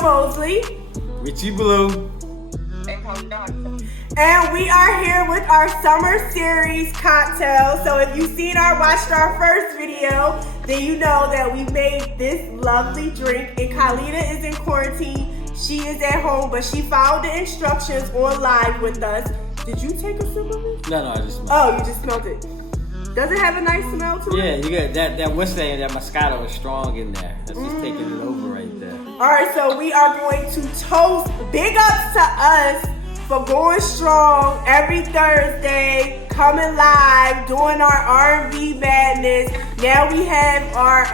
Mosley. Richie Blue. And we are here with our summer series cocktail. So if you've watched our first video, then you know that we made this lovely drink. And Khalida is in quarantine. She is at home, but she found the instructions online with us. Did you take a sip of it? No, I just smelled it. Oh, you just smelled it. Does it have a nice smell to it? Yeah, you got that whiskey and that Moscato is strong in there. That's just taking it over right there. All right, so we are going to toast. Big ups to us for going strong every Thursday, coming live, doing our R&B Madness. Now we have our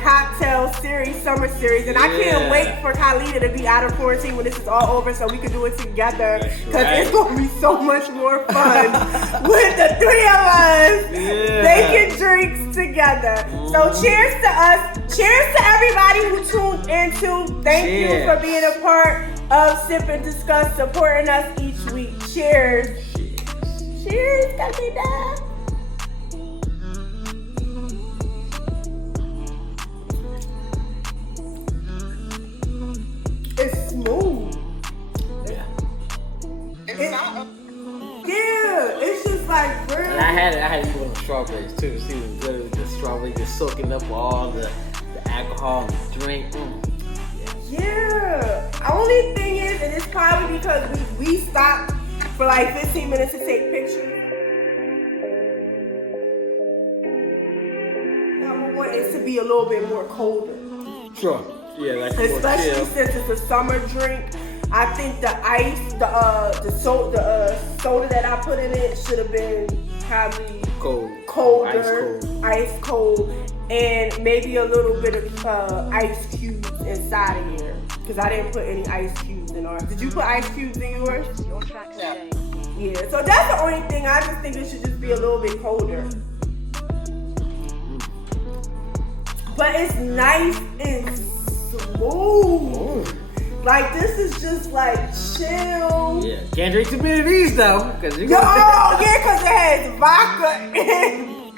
cocktail series, summer series, and I can't wait for Khalida to be out of quarantine when this is all over so we can do it together, because it's going to be so much more fun with the three of us making drinks together. So cheers to us. Cheers to everybody who tuned into. Thank you for being a part of Sip and Discuss, supporting us each week. Cheers. Cheers, Khalida. It's smooth. Yeah. It's just like really. And I had to put on strawberries too. See what good with the strawberries, just soaking up all the alcohol and the drink. Yeah. Only thing is, and it's probably because we stopped for like 15 minutes to take pictures. Now we want it to be a little bit more colder. Sure. Yeah, like especially since it's a summer drink. I think the ice, the soda that I put in it should have been probably colder, ice cold, and maybe a little bit of ice cubes inside of here, because I didn't put any ice cubes in ours. Did you put ice cubes in yours? Yeah. So that's the only thing. I just think it should just be a little bit colder. But it's nice and smooth. Like, this is just like chill. Yeah, can't drink too many of these though, because because it has vodka in.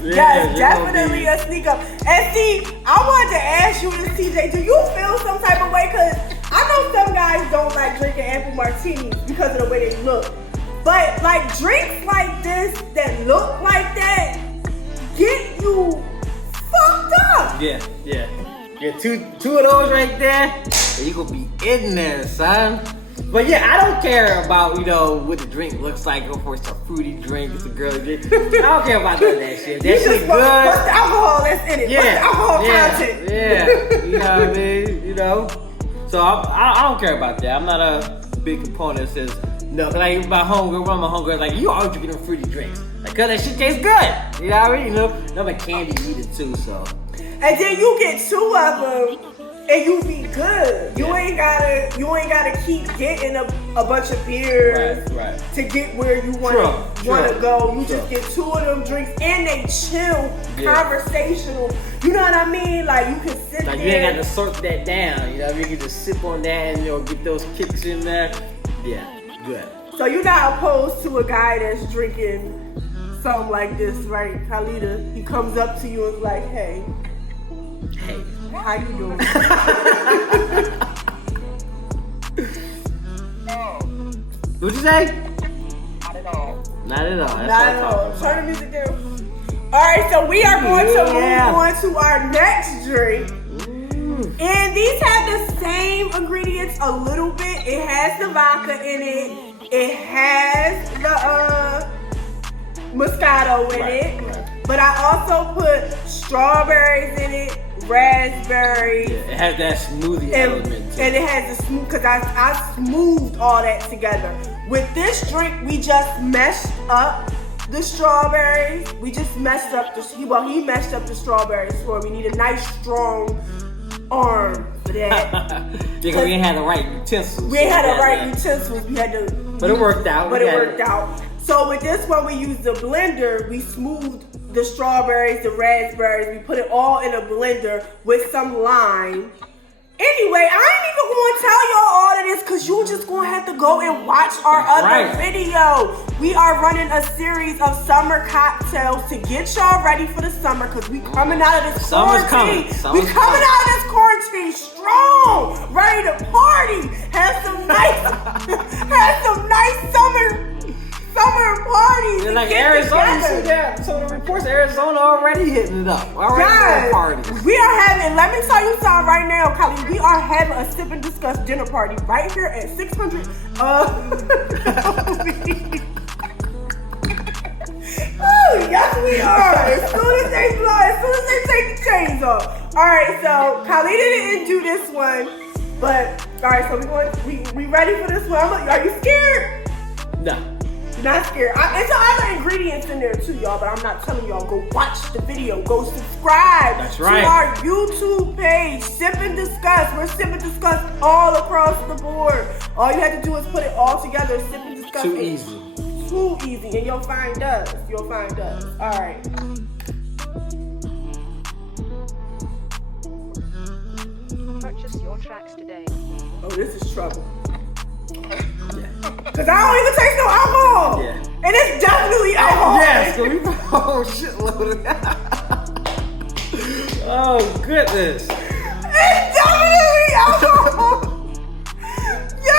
Yes, definitely a sneak up. And see, I wanted to ask you this, TJ, do you feel some type of way? Because I know some guys don't like drinking apple martinis because of the way they look. But like drinks like this that look like that get you fucked up. Yeah. Get two of those right there, and you gonna be in there, son. But yeah, I don't care about, what the drink looks like. Go for it's a fruity drink, it's a girly drink. I don't care about none of that shit. That shit good. What's the alcohol that's in it? Yeah. What's the alcohol content? Yeah. You know what I mean? So I don't care about that. I'm not a big component that says, no, like my homegirl, one of my homegirls, like, you always drinking them fruity drinks. Like, cause that shit tastes good. You know what I mean? I'm a candy eater too, so. And then you get two of them and you be good. You ain't gotta keep getting a bunch of beers to get where you wanna go. You just get two of them drinks and they chill, conversational. You know what I mean? Like, you can sit there. You ain't gotta slurp that down. You know what I mean? You can just sip on that and get those kicks in there. Yeah, good. So you're not opposed to a guy that's drinking something like this, right? Khalida, he comes up to you and is like, hey, how you doing? What'd you say? Not at all. Not at all. Not at all. Turn the music down. All right, so we are going to move on to our next drink. And these have the same ingredients a little bit. It has the vodka in it. It has the Moscato in it. But I also put strawberries in it, raspberries. Yeah, it has that smoothie element too. And it has the smooth, because I smoothed all that together. With this drink, we just meshed up the strawberries. We just meshed up he meshed up the strawberries for me. We need a nice strong arm for that. Because we ain't had the right utensils. We ain't had the right utensils. We had to. But it worked out. But it worked out. So with this one, we used the blender. We smoothed the strawberries, the raspberries. We put it all in a blender with some lime. Anyway, I ain't even going to tell y'all all of this because you just gonna have to go and watch our other Right. video. We are running a series of summer cocktails to get y'all ready for the summer because we coming out of this Summer's quarantine. coming. Summer's We coming out of this quarantine strong, ready to party, have some nice summer parties. And like get Arizona, you together. see that? So the reports, Arizona already hitting it up. Already doing parties. We are having, let me tell you something right now, Kylie. We are having a sip and discuss dinner party right here at 600. Oh, yes, we are. As soon as they blow, as soon as they take the chains off. All right, so Kylie didn't do this one, but all right, so we ready for this one? Are you scared? No. Not scared. It's other ingredients in there too, y'all, but I'm not telling y'all. Go watch the video. Go subscribe That's right. to our YouTube page. Sip and Discuss. We're Sip and Discuss all across the board. All you have to do is put it all together. Sip and Discuss. Too easy. Too easy, and you'll find us. You'll find us. All right. Purchase your tracks today. Oh, this is trouble. Cause I don't even taste no alcohol. Yeah. And it's definitely alcohol. Yes, so we put a whole shitload of that. Oh, goodness. It's definitely alcohol. Yo,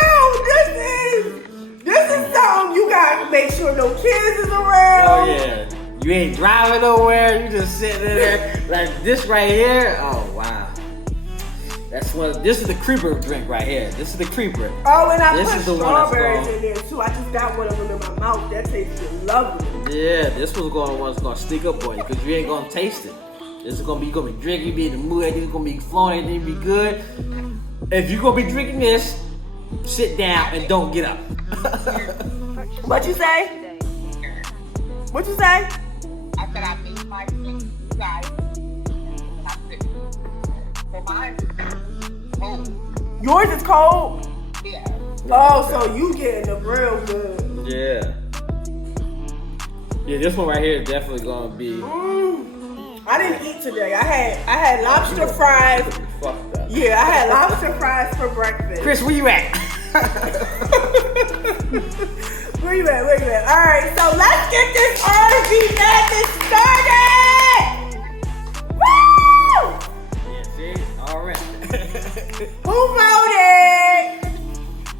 this is something you gotta make sure no kids is around. Oh, yeah. You ain't driving nowhere. You just sitting in there like this right here. Oh, wow. This is the creeper drink right here. This is the creeper. Oh, and I This put is the one that's strawberries going- in there too. I just got one of them in my mouth. That tasted lovely. Yeah, this was gonna sneak up on you because you ain't gonna taste it. This is gonna be drinking, you be in the mood, everything's gonna be flowing, everything be good. If you're gonna be drinking this, sit down and don't get up. What you say? Today. What you say? I said I made my drink, you guys, and I said, so mine is cold. Yours is cold. Yeah. Oh, so you getting the real good. Yeah. Yeah, this one right here is definitely gonna be. I didn't eat today. I had lobster fries. Fucked up. Yeah, I had lobster fries for breakfast. Chris, where you at? Where you at? All right, so let's get this R&B Madness started. Woo! Yeah, see? Alright. Who voted?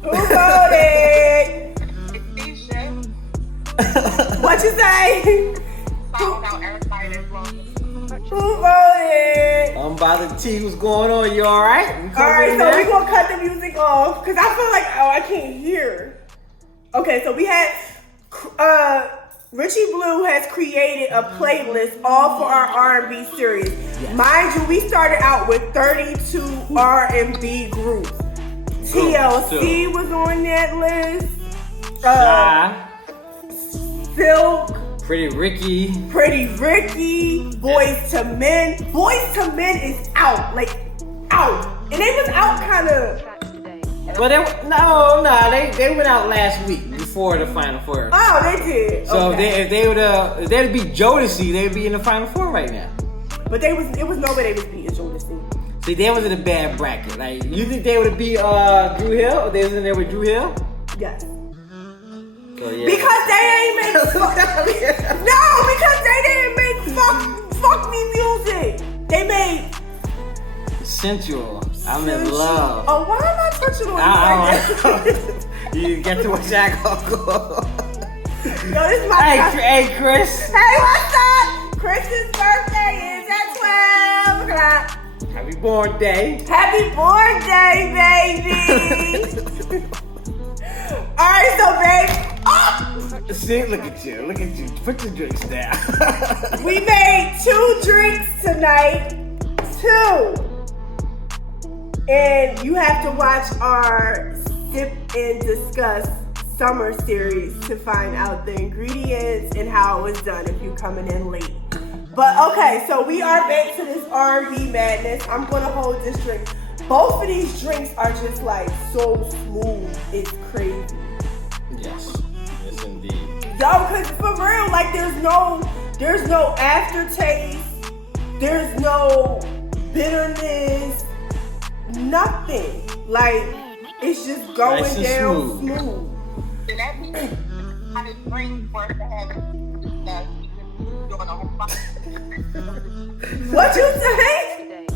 Who voted? It's Tisha. What you say? Found out everybody that's wrong. Who voted? I'm about to see what's going on. You alright? All right, so we're gonna cut the music off because I feel like I can't hear. Okay, so we had Richie Blue has created a playlist all for our R&B series. Yes. Mind you, we started out with 32 R&B groups. TLC was on that list. Shy, Silk, Pretty Ricky. Pretty Ricky, Boys to Men. Boys to Men is out, like out, and they was out kind of. Tracks today. Well, they went out last week before the Final Four. Oh, they did. So okay. if they'd be Jodeci, they'd be in the Final Four right now. But it was nobody was beating Jodeci. See, they was in a bad bracket. Like, you think they would be Drew Hill? Or they was in there with Drew Hill? Yes. So yeah. Because they ain't make no, because they didn't make fuck me music. They made Sensual. I'm in sensual- love. Oh, why am I touching on I you like that? You get to watch that go. Yo, this is my Hey, Chris. Hey, what's up? Chris's birthday is at 12 o'clock. Happy born day. Happy born day, baby. All right, so babe. Oh! See, look at you. Put your drinks down. We made 2 drinks tonight. 2. And you have to watch our Sip and Discuss summer series to find out the ingredients and how it was done if you're coming in late. But okay, so we are back to this R&B Madness. I'm gonna hold this drink. Both of these drinks are just like so smooth. It's crazy. Yes. Yes, indeed. Yo, cause for real, like there's no aftertaste, there's no bitterness, nothing. Like it's just going Nice and down smooth. smooth. So that means I didn't bring for us to have doing a whole lot. What you say? Today.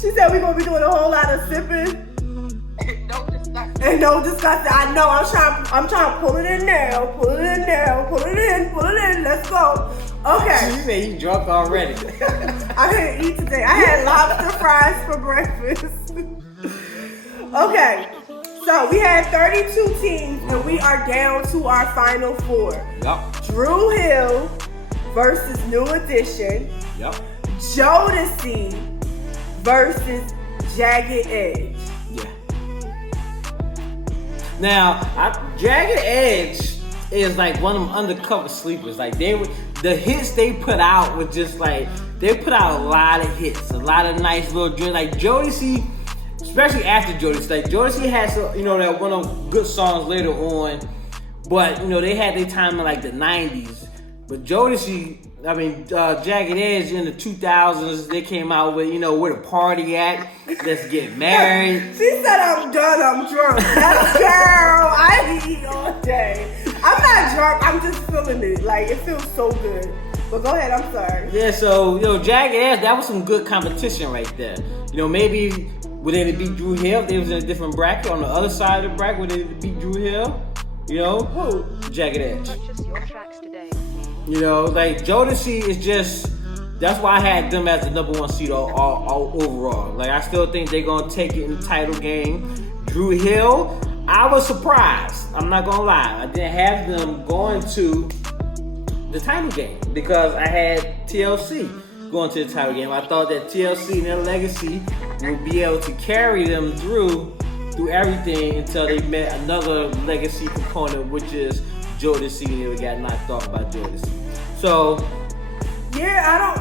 She said we're gonna be doing a whole lot of sipping No discussion. and no discussing. I know. I'm trying to pull it in now. Pull it in now. Pull it in. Let's go. Okay. You say you drunk already. I didn't eat today. I had lobster fries for breakfast. Okay. So we had 32 teams and we are down to our final four. Yup. Drew Hill versus New Edition. Yup. Jodeci versus Jagged Edge. Yeah. Now, Jagged Edge is like one of them undercover sleepers. Like the hits they put out were just like they put out a lot of hits, a lot of nice little joints. Like Jodeci, especially after Jodeci, like Jodeci had some, that one of them good songs later on, but they had their time in like the 90s. But Jodeci, Jagged Edge in the 2000s, they came out with, where the party at, let's get married. She said I'm done, I'm drunk. That's girl, I eat all day. I'm not drunk, I'm just feeling it. Like, it feels so good. But go ahead, I'm sorry. Yeah, so, Jagged Edge, that was some good competition right there. Maybe would they beat Drew Hill if they was in a different bracket? On the other side of the bracket, would they beat Drew Hill? Who? Jagged Edge. Purchase your tracks today. Like Jodeci is just, that's why I had them as the number one seed all overall. Like I still think they're gonna take it in the title game. Drew Hill, I was surprised. I'm not gonna lie. I didn't have them going to the title game because I had TLC going to the title game. I thought that TLC and their legacy would be able to carry them through everything until they met another legacy component, which is Jodeci, and they got knocked off by Jodeci. So yeah,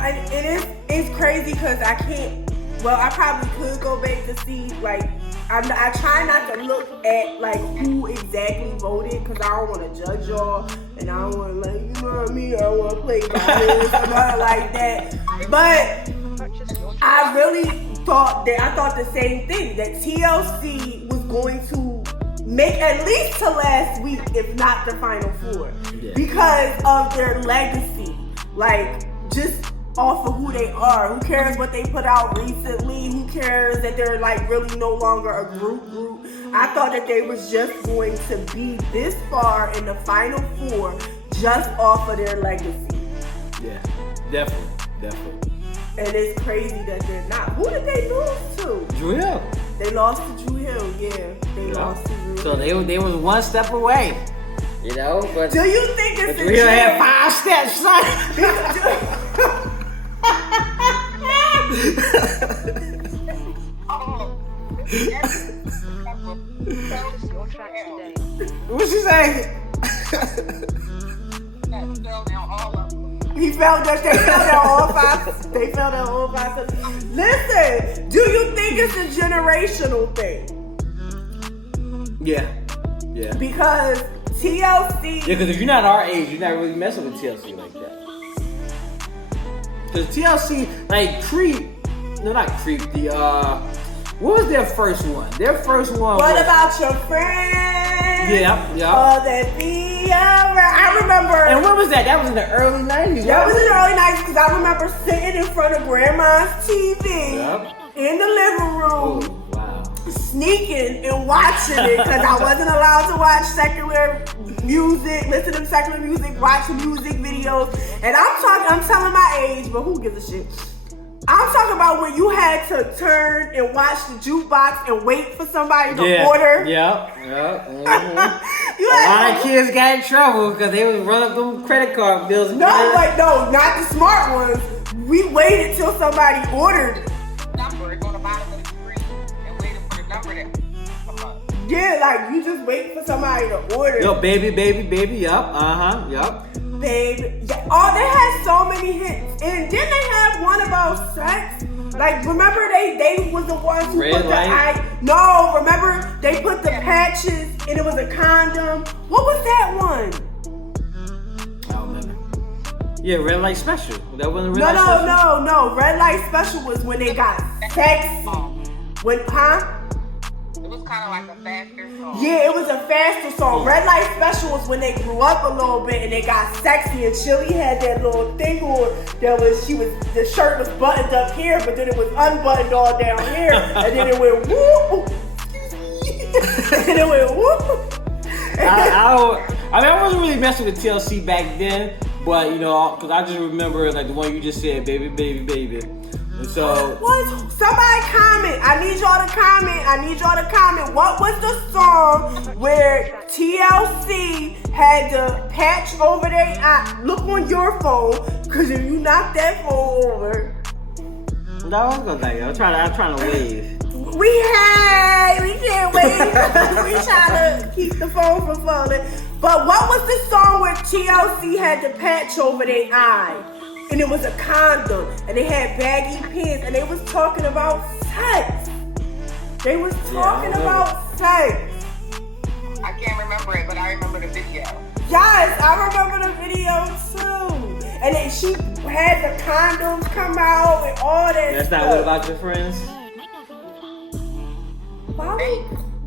it's crazy because I can't, I probably could go back to see, like, I try not to look at, like, who exactly voted because I don't want to judge y'all and I don't want to, like, you know what I mean, I don't want to play by this or nothing like that. But Purchase your I really thought the same thing, that TLC was going to make at least to last week, if not the final four, because of their legacy. Like, just off of who they are. Who cares what they put out recently? Who cares that they're like really no longer a group? I thought that they was just going to be this far in the final four just off of their legacy. yeah, definitely. And it's crazy that they're not. Who did they lose to? Drew Hill. They lost to Drew Hill, yeah. They lost to Drew Hill. So they was one step away, But Do you think it's Drew Hill had 5 steps, son. Purchase your tracks today. What she say? He felt that they fell down all 5. They fell down all 5. Listen, do you think it's a generational thing? Yeah. Because TLC. Yeah, because if you're not our age, you're not really messing with TLC like that. Because TLC, like not Creep. What was their first one? Their first one. What was, about your friends? Yeah. Oh, that be alright. I remember. And what was that? That was in the early 90s. That was in the early 90s because I remember sitting in front of Grandma's TV in the living room. Oh, wow. Sneaking and watching it because I wasn't allowed to watch secular music, listen to secular music, watch music videos. And I'm telling my age, but who gives a shit? I'm talking about when you had to turn and watch the jukebox and wait for somebody to order. Yeah. Mm-hmm. A lot of kids got in trouble because they would run up them credit card bills. No, not the smart ones. We waited till somebody ordered. Number on the bottom of the screen and waited for the number to come up. Yeah, like you just wait for somebody to order. Yo, baby, yup. Babe, yeah. Oh, they had so many hits. And didn't they have one about sex? Like, remember they was the ones who Red put light? No, remember they put the patches and it was a condom. What was that one? I don't remember. Yeah, Red Light Special. That wasn't Red Light Special? No. Red Light Special was when they got sex. When, It was kind of like a faster song. Yeah, it was a faster song. Red Light Special was when they grew up a little bit and they got sexy, and Chili had that little thing on that was the shirt was buttoned up here, but then it was unbuttoned all down here, and then it went whoop, and then it went whoop. I wasn't really messing with TLC back then, but you know, because I just remember like the one you just said, baby, baby, baby. And so, somebody comment. I need y'all to comment. What was the song where TLC had the patch over their eye? Look on your phone, because if you knock that phone over. no, I was gonna tell you. I'm trying to wave. We can't wait. We try to keep the phone from falling. But what was the song where TLC had the patch over their eye? And it was a condom, and they had baggy pants, and they was talking about sex. Sex. I can't remember it, but I remember the video. Yes, I remember the video too. And then she had the condoms come out and all that That's stuff. not What About Your Friends?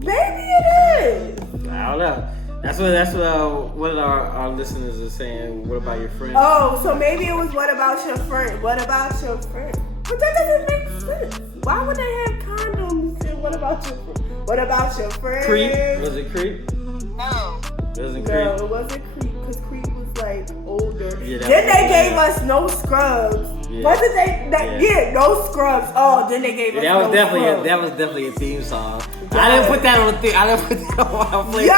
Maybe it is. I don't know. That's what one of our listeners is saying. What about your friend? Oh, so maybe it was What About Your Friend? What About Your Friend? But that doesn't make sense. Why would they have condoms and What About Your Friend? What About Your Friend? Creep? Was it Creep? No. It wasn't No, Creep. it wasn't Creep, because Creep was like older. Yeah, Then they gave us No Scrubs. Yeah. Wasn't they? Yeah, No Scrubs. Oh, then they gave us That was No definitely Scrubs. a theme song. I didn't put that on the thing. I didn't put that on my playlist. Yo,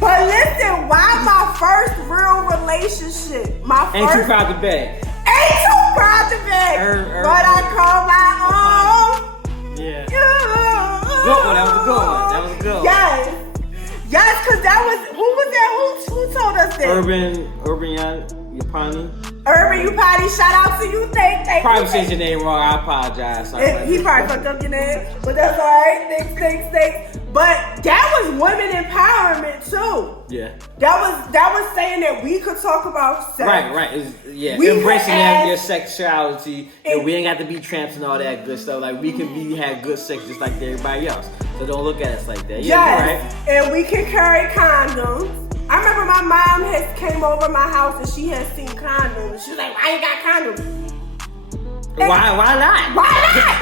but listen, why my first real relationship? Ain't Too Proud to Beg. Ain't too proud to beg, but I call my own. Yeah. Yeah. Good one. That was a good one. Yes, because that was who was that? Who told us that? Urban Yapani. Urban, you potty. Shout out to you. Thank Probably you. said your name wrong. I apologize. Sorry about He that. probably fucked up your name, but that's all right. Thanks. But that was women empowerment too. Yeah. That was saying that we could talk about sex. Right. Yeah. We Embracing could ask- your sexuality. We ain't got to be tramps and all that good stuff. Like we can have good sex just like everybody else. So don't look at us like that. Yeah, Yes, right. and we can carry condoms. I remember my mom came over my house and she had seen condoms. She was like, "Why you got condoms?" Why not? Why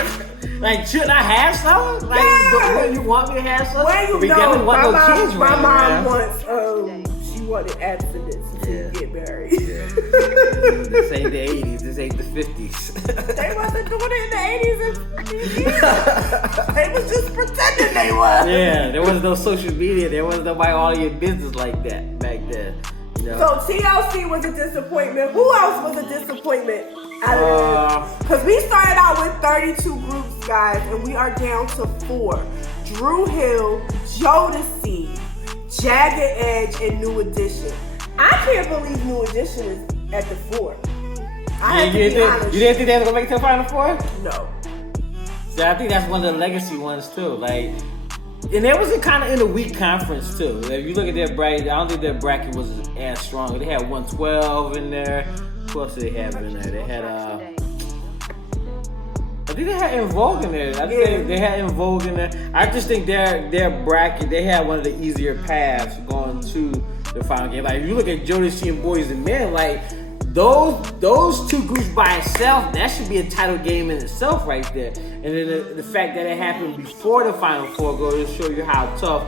not? Like, shouldn't I have some? Like, Yeah. when you want me to have some? When you we definitely know, want no kids my running mom around. once, she wanted abstinence to get married. This ain't the 80s. This ain't the 50s. They wasn't doing it in the 80s and 50s. They was just pretending they was. Yeah, there was no social media. There was nobody all your business like that back then. You know? So TLC was a disappointment. Who else was a disappointment? Because we started out with 32 groups, guys, and we are down to 4. Drew Hill, Jodeci, Jagged Edge, and New Edition. I can't believe New Edition is at the 4. You didn't think they was gonna make it to the Final Four? No. See, I think that's one of the legacy ones too. Like, and they was kind of in a weak conference too. If you look at their bracket, I don't think their bracket was as strong. They had 112 in there. Who else did they have in there? They had I think they had En Vogue in there. I think they had En Vogue in there. I just think their bracket, they had one of the easier paths going to the final game. Like if you look at Jodeci and Boys and Men, like those two groups by itself, that should be a title game in itself right there. And then the fact that it happened before the Final Four goes to show you how tough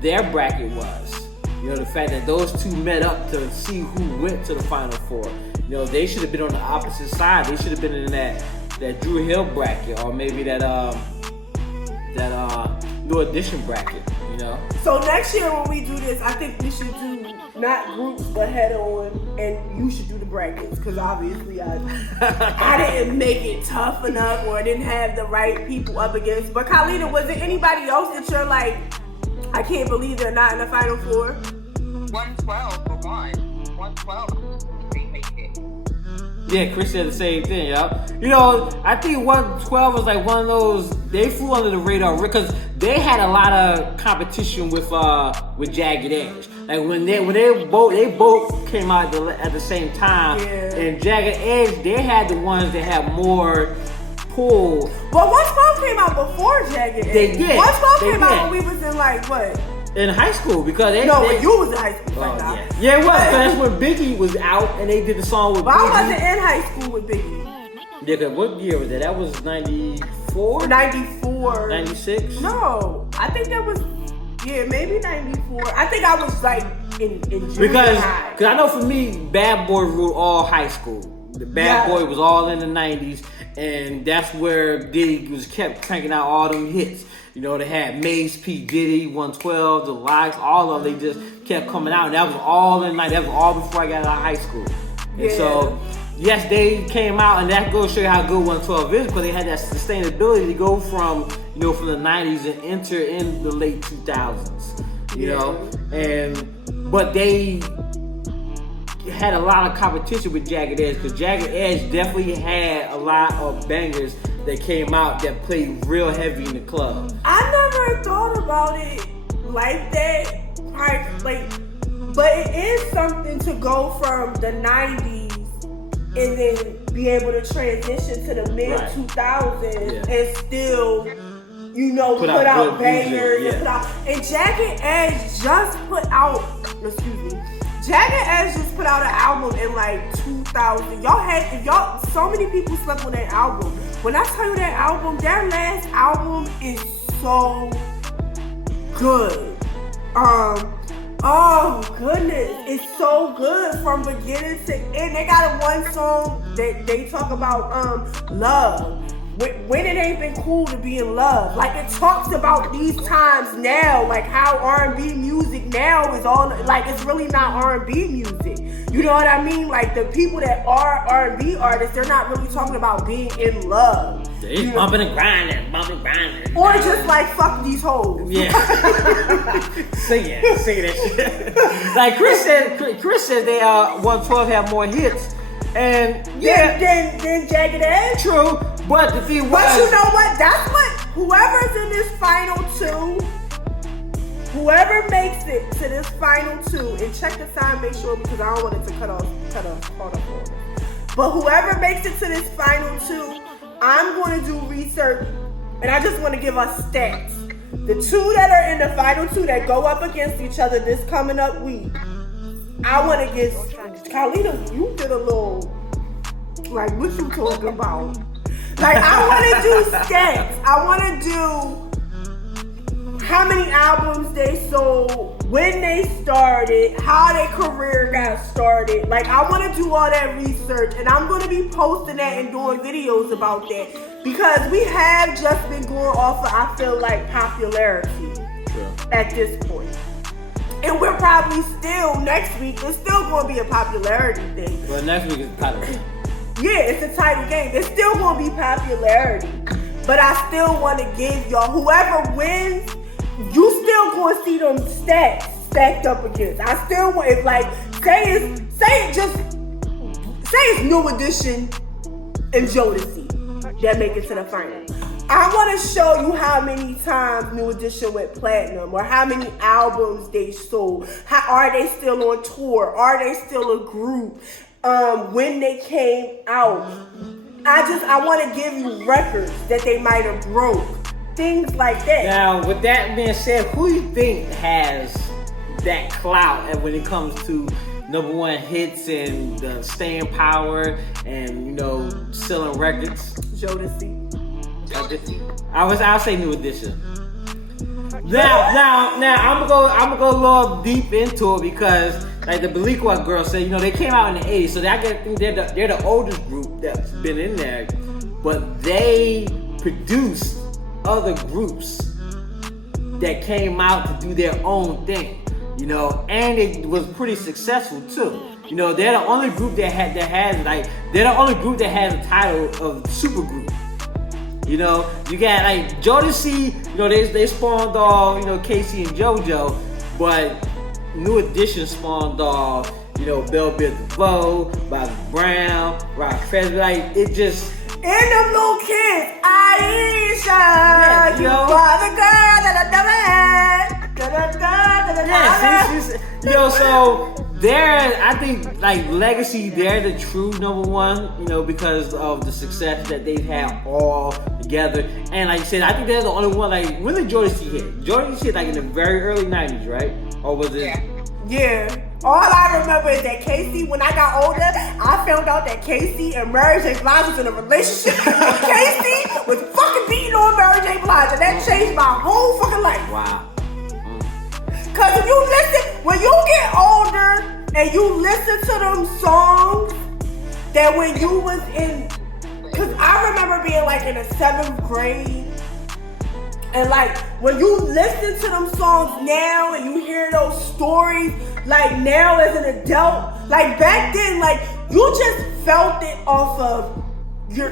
their bracket was. You know, the fact that those two met up to see who went to the Final Four. You know, they should have been on the opposite side. They should have been in that Drew Hill bracket, or maybe that New Edition bracket. You know. So next year when we do this, I think we should do not groups but head on, and you should do the brackets because obviously I didn't make it tough enough or I didn't have the right people up against. But Khalida, was there anybody else that you're like, I can't believe they're not in the Final Four? 112 for one. 112. They make it. Yeah, Chris said the same thing, y'all. You know, I think 112 was like one of those, they flew under the radar because they had a lot of competition with Jagged Edge. Like when they both came out at the same time, and Jagged Edge, they had the ones that had more pull. But One 12 came out before Jagged Edge. They did. One 12 They came out did. when we was in like what? In high school, because When you was in high school. Oh, Like that. yeah, it was. 'Cause that's when Biggie was out, and they did the song with But I Biggie. wasn't in high school with Biggie. Yeah, 'cause what year was that? That was 94? 94. 96? No, I think that was, maybe 94. I think I was like in junior Because high. I know for me, Bad Boy ruled all high school. The Bad Boy was all in the 90s, and that's where Diddy was kept cranking out all them hits. You know, they had Maze, P. Diddy, 112, The Lives, all of them. They just kept coming out, and that was all in the night. That was all before I got out of high school. And so, yes, they came out, and that goes to show you how good 112 is, because they had that sustainability to go from, you know, from the 90s and enter in the late 2000s. You know, but they had a lot of competition with Jagged Edge, because Jagged Edge definitely had a lot of bangers that came out that played real heavy in the club. I never thought about it like that. But it is something to go from the 90s and then be able to transition to the mid 2000s and still, you know, put out bangers and put out. And Jagged Edge just put out, Jagged Edge just put out an album in like 2000. So many people slept on that album. When I tell you that album, their last album is so good. Oh goodness, it's so good from beginning to end. They got one song that they talk about love. When it ain't been cool to be in love. Like, it talks about these times now, like how R&B music now is all, like, it's really not R&B music. You know what I mean? Like, the people that are R&B artists, they're not really talking about being in love. They bumping and grinding. Or just like, fuck these hoes. Yeah. Sing that shit. Like Chris said they 112 had more hits. And then Jagged Edge. True, but the thing was, but you know what? That's what whoever's in this final two, whoever makes it to this final two, and check the sign, make sure, because I don't want it to cut off. But whoever makes it to this final two, I'm going to do research, and I just want to give us stats. The two that are in the final two that go up against each other this coming up week, I want to get, Carlita, you did a little, like, what you talking about? Like, I want to do stats. I want to do how many albums they sold, when they started, how their career got started. Like, I want to do all that research, and I'm going to be posting that and doing videos about that, because we have just been going off of, I feel like, popularity at this point. And we're probably still, next week, it's still going to be a popularity thing. Well, next week is title game. Yeah, it's a title game. It's still going to be popularity. But I still want to give y'all, whoever wins, you still going to see them stats stacked up against. I still want, if like, say it's New Edition and Jodeci that make it to the final. I want to show you how many times New Edition went platinum, or how many albums they sold. Are they still on tour? Are they still a group? When they came out. I want to give you records that they might have broke. Things like that. Now, with that being said, who do you think has that clout and when it comes to #1 hits and staying power and, you know, selling records? Jodeci. I'll say New Edition. Now, I'm gonna go a little deep into it, because like the Belliqua girls say, you know, they came out in the 80s, so I think they're the oldest group that's been in there, but they produced other groups that came out to do their own thing, you know, and it was pretty successful too. You know, they're the only group that has a title of supergroup. You know, you got like Jodeci, you know, they spawned off, you know, Casey and JoJo, but New Edition spawned off, you know, Bell Biv DeVoe, Bobby Brown, Rock Fresby, like, it just... And them little kids, Aisha, you are the girl that I never had. Yo, so I think like Legacy, they're the true number one, you know, because of the success that they've had all together. And like I said, I think they're the only one. Like, when did Jodeci hit? Jodeci hit like in the very early 90s, right? Or was it? Yeah. All I remember is that Casey, when I got older, I found out that Casey and Mary J. Blige was in a relationship. And Casey was fucking beating on Mary J. Blige. And that changed my whole fucking life. Wow. Cause if you listen, when you get older and you listen to them songs that when you was in, cause I remember being like in the 7th grade, and like when you listen to them songs now and you hear those stories, like now as an adult, like back then, like you just felt it off of you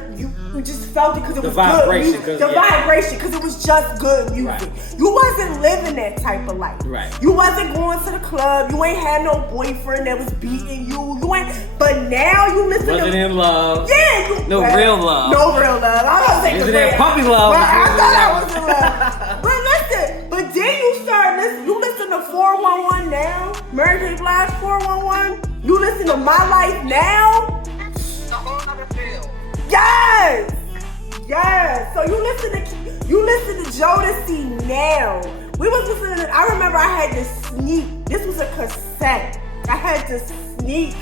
just felt it because it was vibration, good. The vibration, because it was just good music. Right. You wasn't living that type of life. Right. You wasn't going to the club. You ain't had no boyfriend that was beating you. You ain't. But now you listen. Wasn't in love. Yeah. Real love. No real love. I don't think Isn't that puppy love? But I thought I was in love. But listen. But then you start listening. You listen to 411 now. Mary J. Blige 411. You listen to My Life Now. A whole other feel. Yes! Yes! So you listen to Jodeci now. We was listening to, I remember I had to sneak, this was a cassette. I had to sneak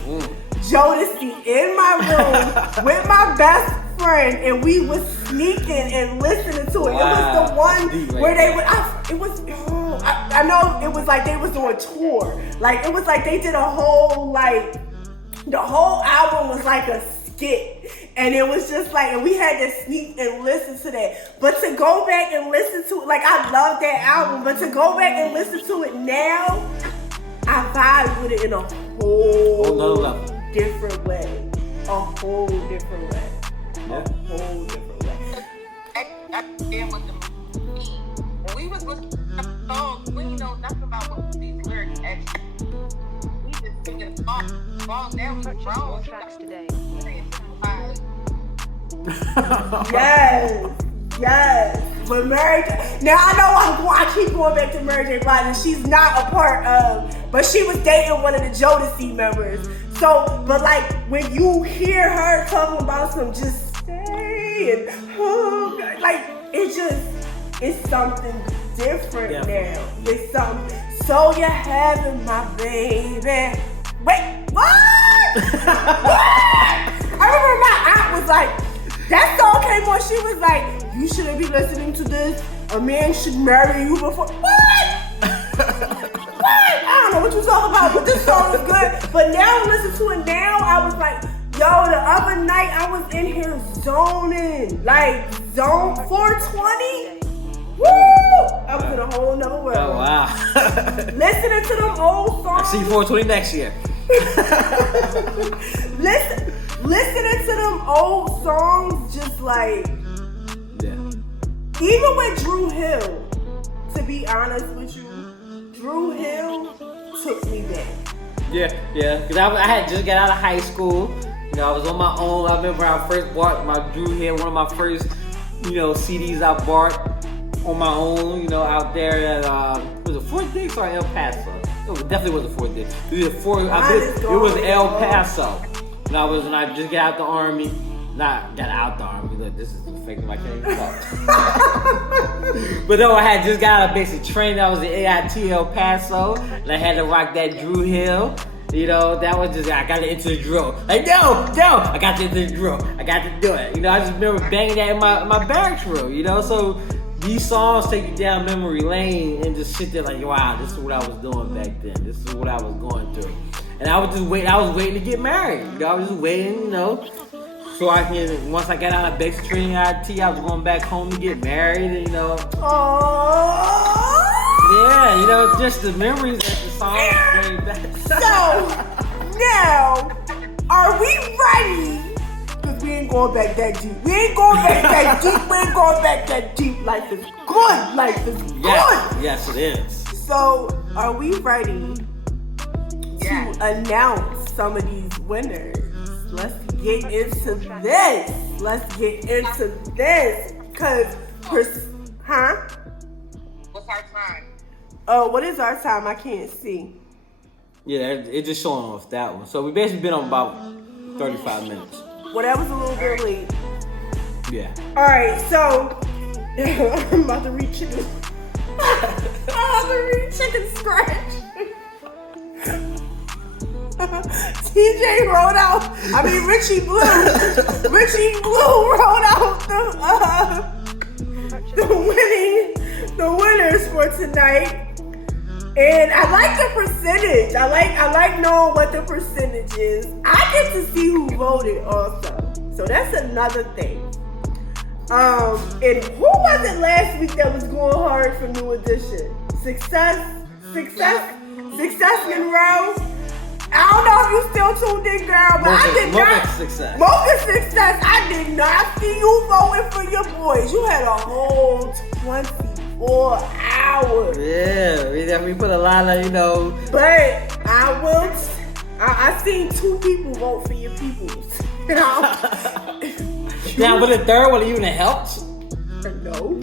Jodeci in my room with my best friend, and we was sneaking and listening to it. Wow. It was the one where they would, I know it was like they was on tour. Like it was like they did a whole, like, the whole album was like a skit. And it was just like, and we had to sneak and listen to that. But to go back and listen to it, like I love that album, but to go back and listen to it now, I vibe with it in a whole different way. A whole different way. Yeah. A whole different way. I stand with the when we was listening to the songs, we didn't know nothing about what these lyrics actually. We just singing the songs now we Purchase grown. more tracks today. Yes. But Mary J. Now I know I keep going back to Mary J. Blige, and she's not a part of, but she was dating one of the Jodeci members. So, but like when you hear her talking about some just stay and like it's something different now. It's something. So you're having my baby. Wait, what? What? I remember my aunt was like, that song came on, she was like, you shouldn't be listening to this. A man should marry you before. What? What? I don't know what you're talking about, but this song is good. But now listen to it now, I was like, yo, the other night I was in here zoning. Like, zone 420. Woo! I was in a whole nother world. Oh, wow. Listening to them old songs. I see 420 next year. Listening to them old songs, just like, even with Drew Hill, to be honest with you, Drew Hill took me back. Yeah, because I had just got out of high school. You know, I was on my own. I remember I first bought my Drew Hill, one of my first, CDs I bought on my own, out there at, was it Fort Dix or El Paso? It definitely wasn't Fort Dix. It was El Paso. And I just got out the army. Not got out the army. Look, this is fake. I can't even talk. But no, I had just got out of basic training. I was at AIT El Paso, and I had to rock that Drew Hill. That was just, I got to enter the drill. Like, no, I got to enter the drill. I got to do it. I just remember banging that in my barracks room, So these songs take you down memory lane and just sit there like, wow, this is what I was doing back then. This is what I was going through. And I was just waiting. I was waiting to get married. I was just waiting, so I can. Once I got out of basic training at IT, I was going back home to get married. And, yeah, just the memories that the songs bring back. So now, are we ready? Because we ain't going back that deep. We ain't going back that deep. We ain't going back that deep. Life is good. Life is good. Yes, it is. So, are we ready to announce some of these winners? Let's get into this. Cause, What's our time? Oh, what is our time? I can't see. Yeah, it just showing off that one. So we basically been on about 35 minutes. Well, that was a little bit late. Yeah. All right, so I'm about to read chicken. I'm about to read chicken scratch. TJ wrote out. I mean, Richie Blue wrote out the winners for tonight. And I like the percentage. I like knowing what the percentage is. I get to see who voted also. So that's another thing. And who was it last week that was going hard for New Edition? Success Monroe. I don't know if you still tuned in, girl, but I did not. Mocha Success. I did not see you voting for your boys. You had a whole 24 hours. Yeah, we definitely put a lot of, But I seen 2 people vote for your peoples. Now, would the third one even have helped? No.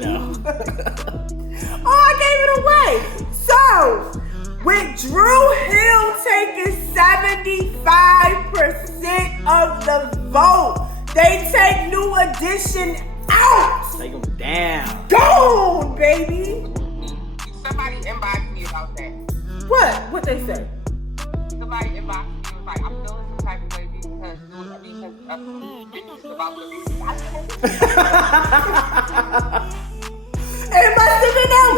Oh, I gave it away. So, with Drew Hill taking 75% of the vote, they take New Edition out. Take them down. Gone, baby. Somebody inboxed me about that. What they say? Somebody inboxed me and was like, I'm feeling some type of way because it's about the It must have been that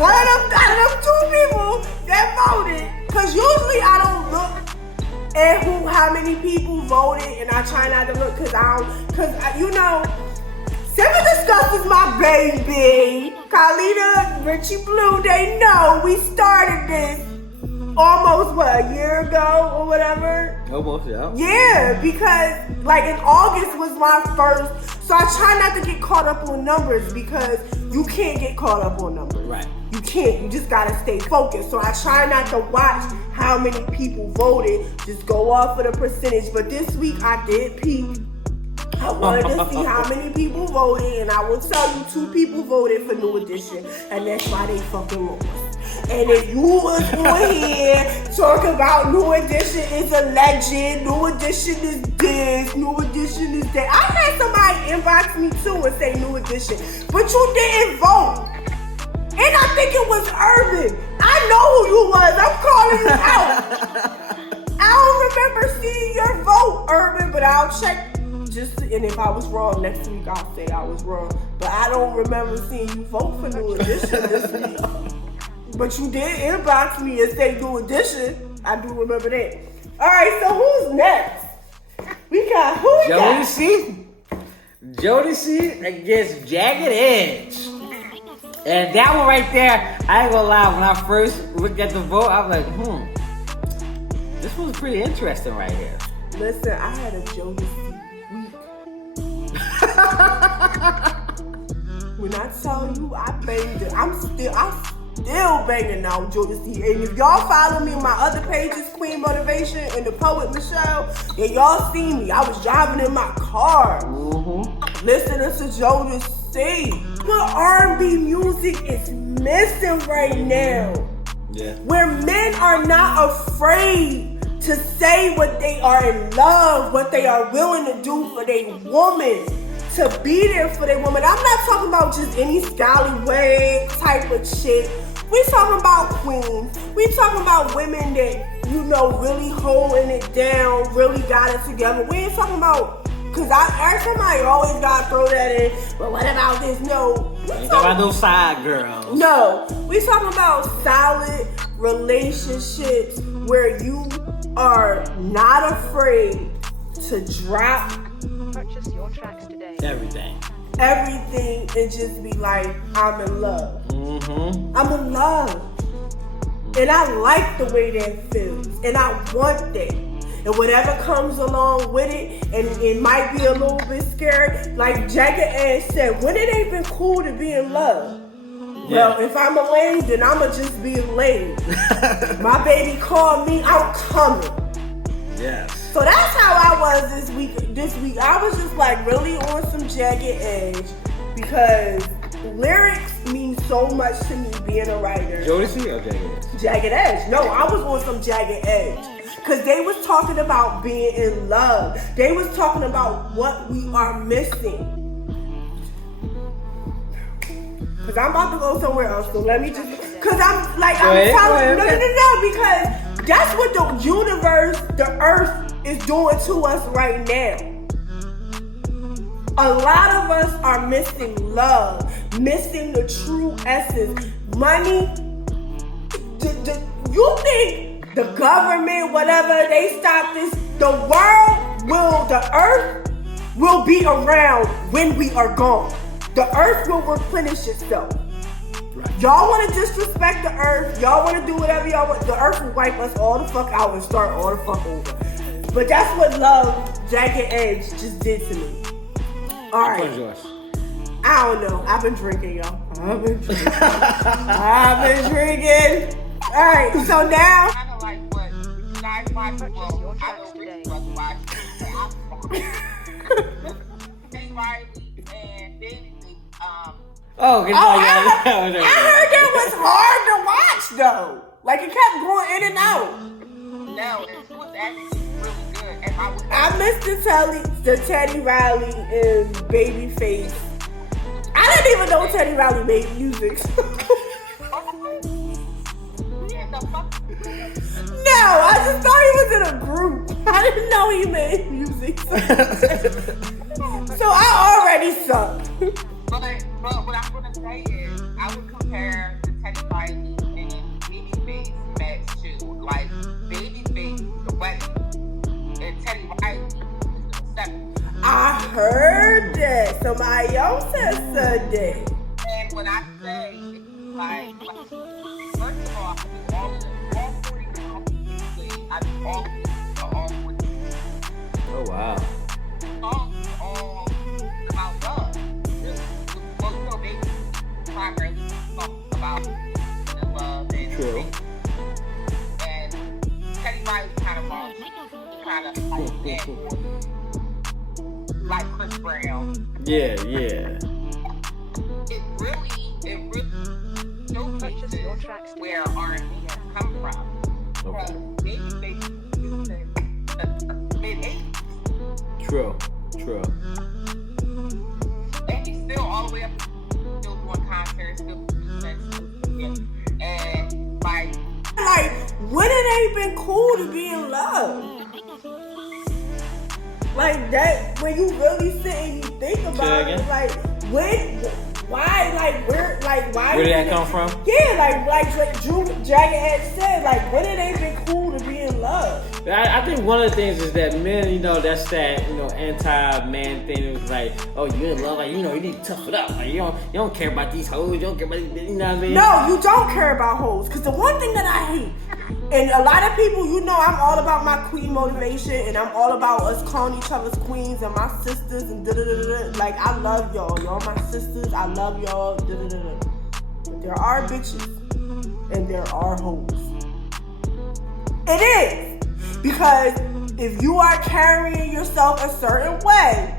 one of them 2 people that voted. Cause usually I don't look at how many people voted, and I try not to look cause Simon Discuss is my baby. Carlita, Richie Blue, they know we started this almost a year ago or whatever. Almost, yeah. Yeah, because like in August was my first, so I try not to get caught up on numbers because you can't get caught up on numbers. Right. You can't. You just gotta stay focused. So I try not to watch how many people voted. Just go off of the percentage. But this week I did peek. I wanted to see how many people voted, and I will tell you 2 people voted for New Edition, and that's why they fucking lost. And if you was on here talking about New Edition is a legend, New Edition is this, New Edition is that. I had somebody inbox me too and say New Edition, but you didn't vote. And I think it was Urban. I know who you was. I'm calling you out. I don't remember seeing your vote, Urban, but I'll check. And if I was wrong next week, I'll say I was wrong. But I don't remember seeing you vote for New Edition this week. But you did inbox me and say New Edition. I do remember that. All right, so who's next? We got Jodeci against Jagged Edge. And that one right there, I ain't gonna lie, when I first looked at the vote, I was like, this one's pretty interesting right here. Listen, I had a Jodeci week. When I tell you I banged it, I'm still banging now Jodeci. And if y'all follow me on my other pages, Queen Motivation and the Poet Michelle, and y'all see me, I was driving in my car, listening to Jodeci. But R&B music is missing right now. Yeah. Where men are not afraid to say what they are in love, what they are willing to do for their woman, to be there for their woman. I'm not talking about just any scallywag type of shit. We talking about queens. We talking about women that, really holding it down, really got it together. We ain't talking about, because every time I always gotta throw that in, but what about this? No. Ain't talking about those side girls. No. We talking about solid relationships where you are not afraid to drop Purchase your tracks today. Everything, and just be like, I'm in love. I'm in love. And I like the way that feels. And I want that. And whatever comes along with it, and it might be a little bit scary. Like Jagged Edge said, when it ain't been cool to be in love. Yeah. Well, if I'm a lame, then I'ma just be lame. My baby called me, I'm coming. Yes. So that's how I was this week. I was just like really on some Jagged Edge because lyrics mean so much to me being a writer. Jodeci or Jagged Edge? Jagged Edge. No, I was on some Jagged Edge. Because they was talking about being in love. They was talking about what we are missing. Because I'm about to go somewhere else, so let me just... Because I'm like, I'm telling... No, because that's what the universe, the earth, is doing to us right now. A lot of us are missing love, missing the true essence. Money, you think the government, whatever, they stop this, the earth will be around when we are gone. The earth will replenish itself. Y'all want to disrespect the earth, y'all want to do whatever y'all want, the earth will wipe us all the fuck out and start all the fuck over. But that's what Love, Jagged Edge just did to me. Alright. What's yours? I don't know. I've been drinking, y'all. I've been drinking. Alright, so now. Kind of like what you guys watch. Well, I know Ricky was watching. Riley and Baby. Oh, I heard that was hard to watch though. Like it kept going in and out. No, it was actually really good. And I missed the Teddy Riley and Babyface. I didn't even know Teddy Riley made music. No, I just thought he was in a group. I didn't know he made music. So I already suck. But what I'm gonna say is, I would compare the Teddy Riley and Babyface match to like Babyface the wedding and Teddy Riley is the reception. I heard that. Somebody else has said that. And when I say like first of all, I do all 40 I do all 40. Oh wow. Songs all about love. Well, you know, Baby primarily talks about love and True. And Teddy Riley kind of wrong. Kind of like Chris Brown. Yeah. It really showcases where R&B has come from. Okay. Babyface is in the mid-80s. True. And he's still all the way up, still doing concerts, still producing, and like when it ain't been cool to be in love? Like that, when you really sit and you think about it, like why Where did that come from? Yeah, like Jagged Edge said, like when it ain't been cool to be in love. I think one of the things is that men, that's that, anti-man thing. It's like, oh, you in love, like, you need to tough it up. Like, you don't care about these hoes, you don't care about these, you know what I mean? No, you don't care about hoes. Because the one thing that I hate, and a lot of people, I'm all about my queen motivation, and I'm all about us calling each other's queens and my sisters and da-da-da-da. Like, I love y'all. Y'all my sisters. I love y'all. Da-da-da-da. But there are bitches, and there are hoes. It is. Because if you are carrying yourself a certain way,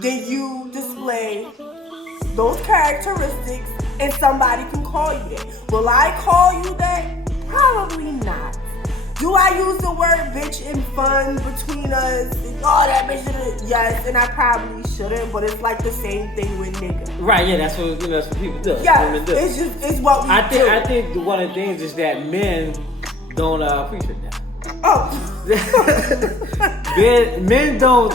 then you display those characteristics and somebody can call you that. Will I call you that? Probably not. Do I use the word bitch in fun between us? Oh, that bitch. Yes, and I probably shouldn't, but it's like the same thing with nigga. Right, yeah, that's what people do. Yeah, women do. it's what we do. I think one of the things is that men don't appreciate that. Oh. men don't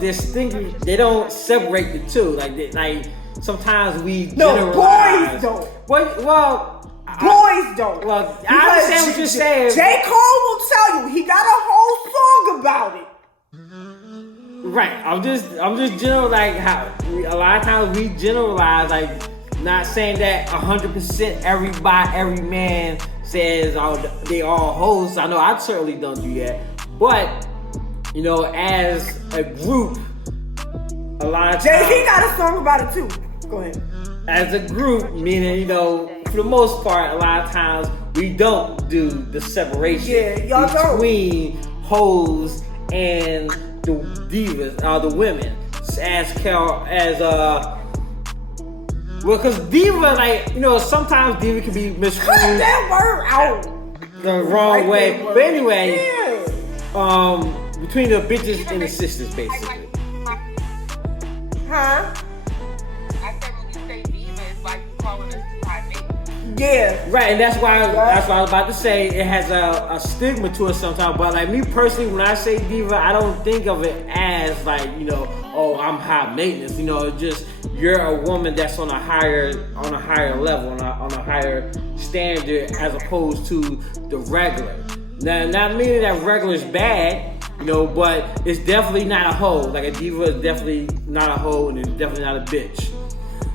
distinguish. They don't separate the two. Like sometimes we generalize. Boys don't. Well, boys don't. Well, I understand what you're saying. J. Cole will tell you he got a whole song about it. Right. I'm just general, like how a lot of times we generalize, like not saying that 100% every man says they all hoes. I know I certainly don't do that. But, as a group, a lot of times... He got a song about it too. Go ahead. As a group, meaning, for the most part, a lot of times we don't do the separation between hoes and the divas, the women. well, because diva, like, you know, sometimes diva can be Cut misconstrued that word out. the wrong way. that word. But anyway, Yeah. between the bitches and the sisters, basically. Huh? I said when you say diva, it's like you calling us too high maintenance. Yeah. Right, and that's why I was about to say it has a stigma to it sometimes. But like me personally, when I say diva, I don't think of it as like, you know, oh, I'm high maintenance. You know, it's just you're a woman that's on a higher level, on a higher standard as opposed to the regular. Now, not meaning that regular is bad, you know, but it's definitely not a hoe. Like a diva is definitely not a hoe, and it's definitely not a bitch.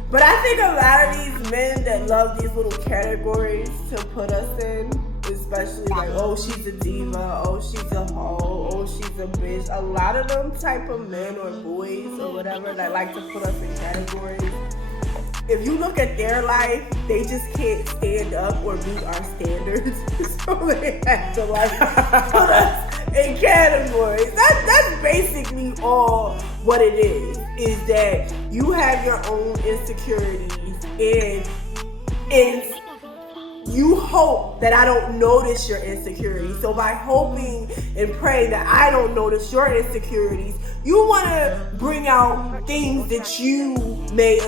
But I think a lot of these men that love these little categories to put us in, especially like, oh, she's a diva, oh, she's a hoe, oh, she's a bitch. A lot of them type of men or boys or whatever that like to put us in categories. If you look at their life, they just can't stand up or meet our standards. So they have to like put us in categories. That's basically all what it is that you have your own insecurities and you hope that I don't notice your insecurities. So by hoping and praying that I don't notice your insecurities, you want to bring out things that you may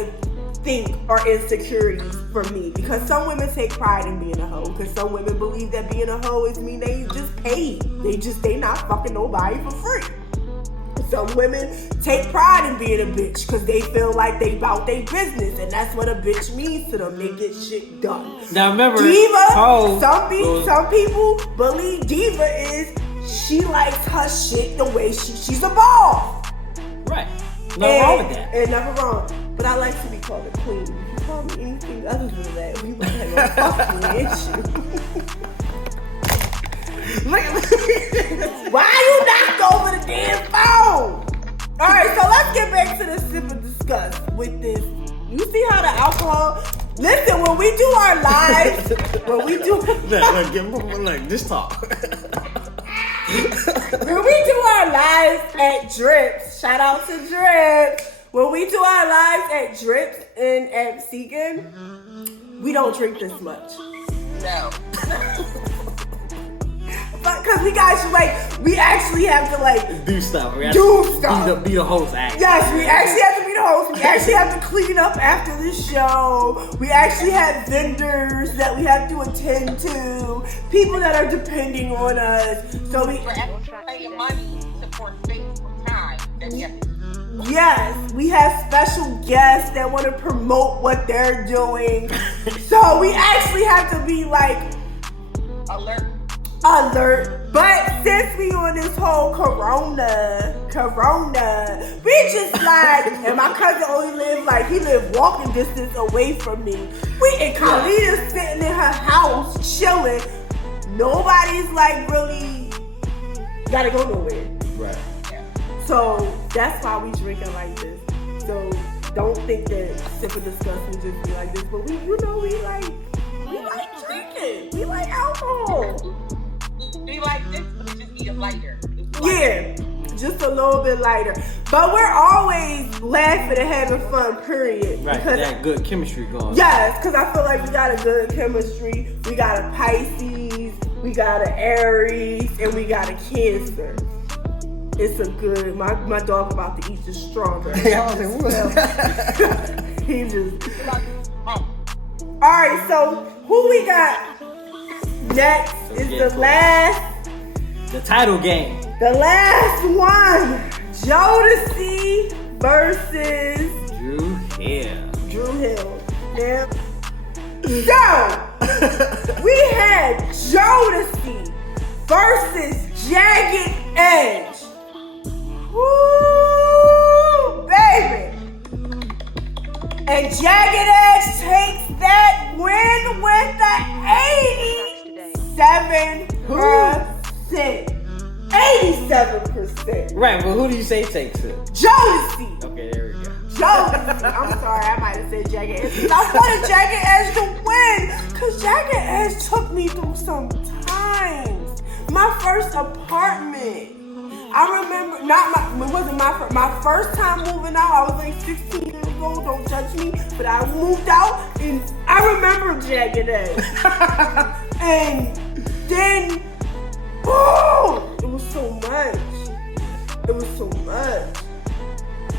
think are insecurities for me. Because some women take pride in being a hoe. Because some women believe that being a hoe is mean they just paid. They not fucking nobody for free. Some women take pride in being a bitch because they feel like they about their business, and that's what a bitch means to them. They get shit done. Now remember, diva. hoe, Some people believe diva is she likes her shit the way she's a boss. right? Nothing wrong with that. And nothing wrong. But I like to be called a queen. If you call me anything other than that, we might have a fucking issue. Why you knocked over the damn phone? Alright, so let's get back to the sip and discuss with this. You see how the alcohol... Listen, when we do our lives, Look, just talk. when we do our lives at Drips, shout out to Drips. When we do our lives at Drips and at Seegan, we don't drink this much. No. Because we actually have to do stuff. Be the host, actually. Yes, we actually have to be the host. We actually have to clean up after the show. We actually have vendors that we have to attend to. People that are depending on us. So we paying money for space for time. Yes, we have special guests that want to promote what they're doing. So we actually have to be alert. But since we on this whole corona, we just and my cousin only he lived walking distance away from me. And Khalid's sitting in her house chilling. Nobody's really gotta go nowhere. Right. So that's why we drinking like this. So don't think that Sip and Discuss will just be like this. But we like drinking. We like alcohol. Be like this, but just be lighter. Yeah, just a little bit lighter. But we're always laughing and having fun, period. Right, that good chemistry going. Yes, because I feel like we got a good chemistry. We got a Pisces, we got an Aries, and we got a Cancer. It's a good, my dog about to eat the strawberry. He just... Alright, so who we got next is the title game. The last one. Jodeci versus Drew Hill. Now, so we had Jodeci versus Jagged Edge. Woo, baby. And Jagged Edge takes that win with the 87%. 87%. Right, but who do you say takes it? Jodeci. Okay, there we go. Jodeci. I'm sorry, I might have said Jagged Edge. I wanted Jagged Edge to win because Jagged Edge took me through some times. My first apartment. I remember, it wasn't my first time moving out. I was like 16 years old, don't judge me. But I moved out and I remember Jagged Edge. And then, oh, it was so much. It was so much.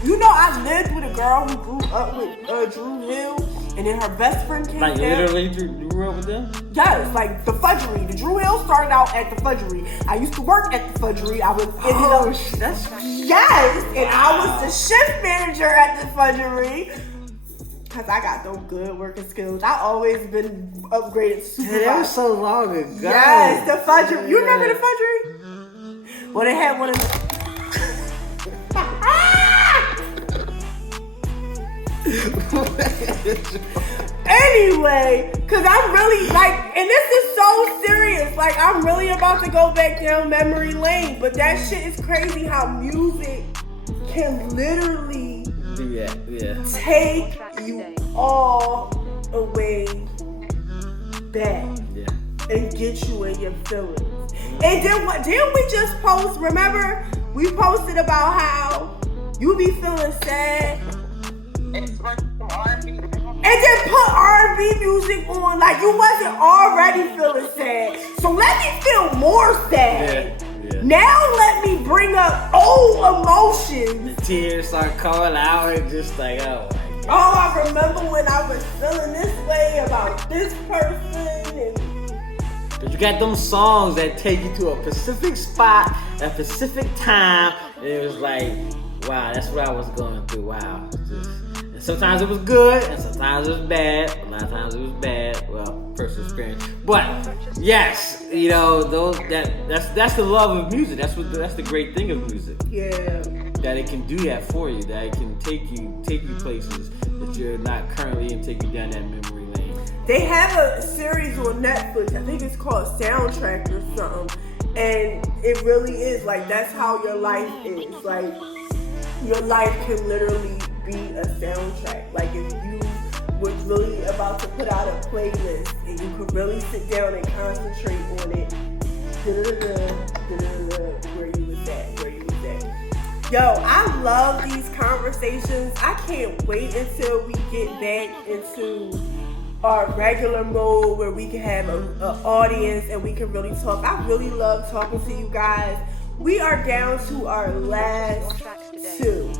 You know, I lived with a girl who grew up with Drew Hill, and then her best friend came Like down. literally grew up with them? Yes, like the Fudgery. The Drew Hill started out at the Fudgery. I used to work at the Fudgery. I was That's yes, and I was the shift manager at the Fudgery. Cause I got those good working skills. I always been upgraded supervisor. that was so long ago. Yes, the Fudgery. You remember the Fudgery? Well, they had one of the. Anyway, cause I'm really like, and this is so serious. Like, I'm really about to go back down memory lane, but that shit is crazy how music can literally take you all away back and get you in your feelings. And then what? Didn't we just post? Remember, we posted about how you be feeling sad. And then put R&B music on like you wasn't already feeling sad. So let me feel more sad. Yeah. Now let me bring up old emotions. The tears start coming out and just like, oh my God. Oh, I remember when I was feeling this way about this person. And But you got them songs that take you to a specific spot, a specific time, and it was like, wow, that's what I was going through. Wow. And sometimes it was good, and sometimes it was bad. A lot of times it was bad. Well, personal experience. But yes, you know, that's the love of music. That's the great thing of music. Yeah. That it can do that for you. That it can take you places that you're not currently and take you down that memory lane. They have a series on Netflix. I think it's called Soundtrack or something. And it really is like that's how your life is. Like your life can literally be a soundtrack. Like if you was really about to put out a playlist and you could really sit down and concentrate on it, where you was at. Yo, I love these conversations. I can't wait until we get back into our regular mode where we can have an audience and we can really talk. I really love talking to you guys. We are down to our last two.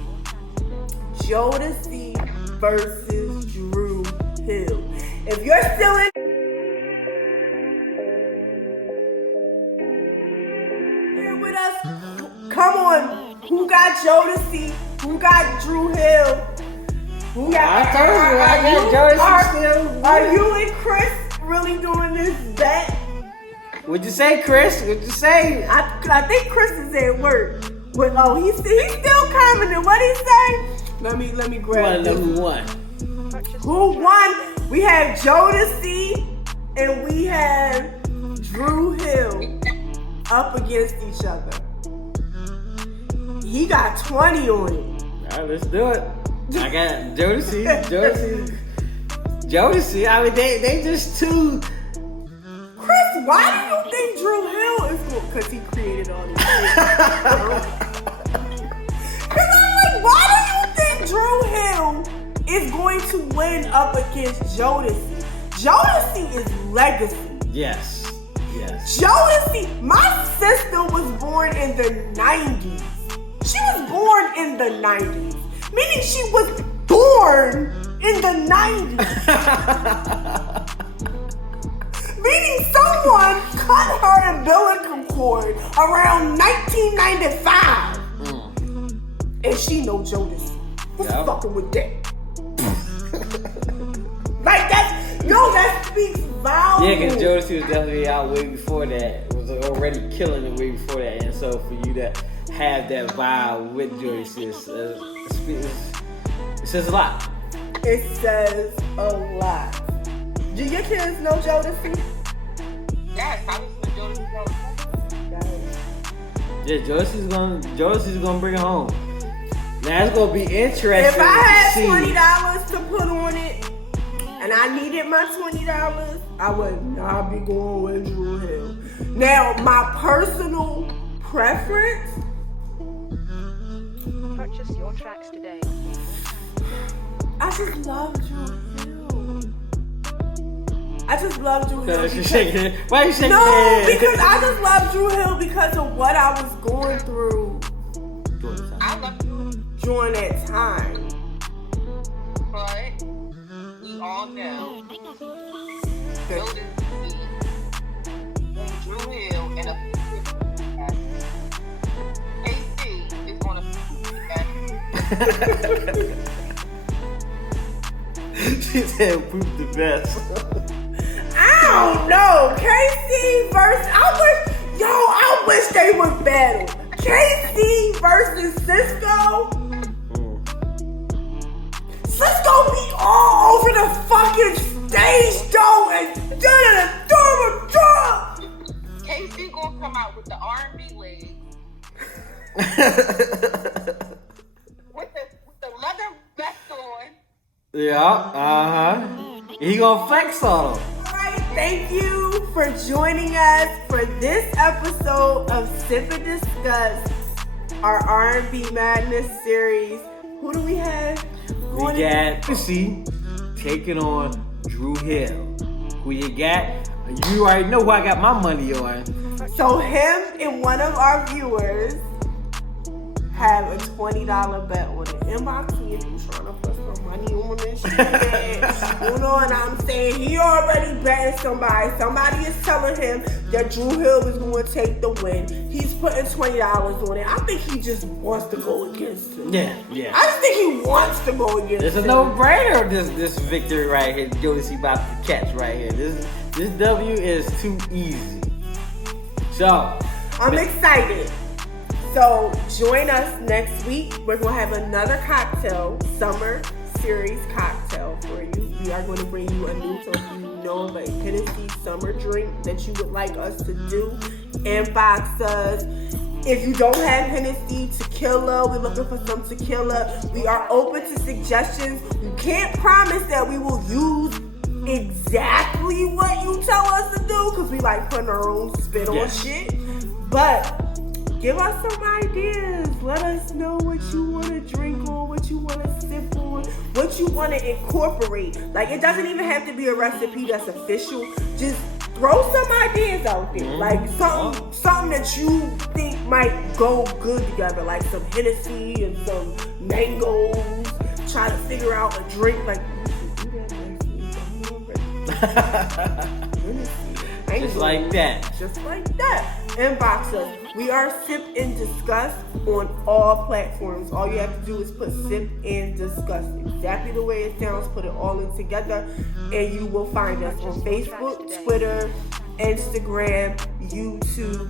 Jodeci versus Drew Hill. If you're still in here with us, come on. Who got Jodeci? Who got Drew Hill? Who got? I told you, I got Jodeci still. Are you and Chris really doing this bet? What'd you say, Chris? What'd you say? I think Chris is at work. But he's still commenting. What'd he say? Let me grab this. Who won? Who won? We have Jodeci and we have Drew Hill up against each other. He got 20 on it. All right, let's do it. I got Jodeci. I mean, they just too. Chris, why do you think Drew Hill is good? Because he created all these things. Because I'm like, why do you think Drew Hill is going to win up against Jodeci? Jodeci is legacy. Yes. Jodeci, my sister was born in the 90s. She was born in the 90s. Meaning she was born in the 90s. Meaning someone cut her umbilical cord around 1995. And she know Jodeci. What's fucking with that? Like that speaks volumes. Yeah, because Jodeci was definitely out way before that. It was already killing it way before that. And so for you to have that vibe with Jodeci, it says a lot. It says a lot. Do your kids know Jodeci? Yes, I was with Jodeci. Yeah, Jodeci's gonna bring it home. Now it's gonna be interesting. If I had to see. $20 to put on it, and I needed my $20, I would not be going with Drew Hill. Now, my personal preference Purchase your tracks today. I just love Drew Hill. I just love Drew Hill. Cause you shaking it. Why you shaking No, your head? because I just love Drew Hill because of what I was going through I love you, during that time. but we all know Jodeci and Drew Hill and a KC is gonna She said poop the best. I don't know. KC versus I wish they would battle. KC versus Cisco. Cisco be all over the fucking stage though and KC gonna come out with the R&B legs with the leather vest on. Yeah, He gonna flex on him. Alright, thank you for joining us for this episode of Sip and Discuss, our R&B Madness series. Who do we have? We got see taking on Drew Hill. Who you got? You already know who I got my money on. So him and one of our viewers have a $20 bet on it. Inbox me if you're trying to put some money on this shit. You know what I'm saying? He already betting somebody. Somebody is telling him that Drew Hill is going to take the win. He's putting $20 on it. I think he just wants to go against him. Yeah. I just think he wants to go against It's a him. no-brainer. This victory right here, Jodeci about to catch right here. This W is too easy. So I'm excited. So join us next week. We're going to have another cocktail, summer series cocktail for you. We are going to bring you a new, so if you know of a Hennessy summer drink that you would like us to do, inbox us. If you don't have Hennessy, tequila, we're looking for some tequila. We are open to suggestions. We can't promise that we will use exactly what you tell us to do because we like putting our own spit on shit. But give us some ideas. Let us know what you want to drink on, what you want to sip on, what you want to incorporate. Like, it doesn't even have to be a recipe that's official. Just throw some ideas out there. Like, something that you think might go good together. Like some Hennessy and some mangoes. Try to figure out a drink. Like, just like that. Just like that. Inbox us. We are Sip and Discuss on all platforms. All you have to do is put Sip and Discuss exactly the way it sounds. Put it all in together, and you will find us on Facebook, Twitter, Instagram, YouTube.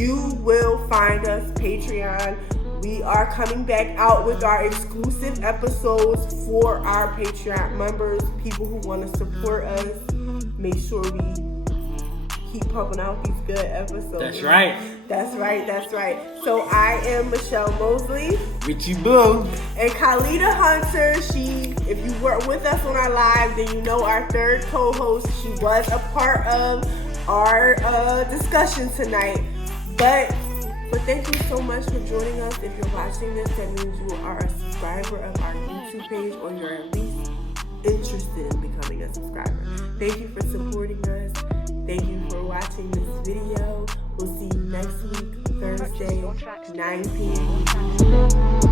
You will find us Patreon. We are coming back out with our exclusive episodes for our Patreon members, people who want to support us. Make sure we keep pumping out these good episodes. That's right. So I am Michelle Mosley. Richie Blue. And Khalida Hunter, if you were with us on our live, then you know our third co-host. She was a part of our discussion tonight. But thank you so much for joining us. If you're watching this, that means you are a subscriber of our YouTube page, or you're at least interested in becoming a subscriber. Thank you for supporting us. Thank you for watching this video. We'll see you next week, Thursday, 9 p.m.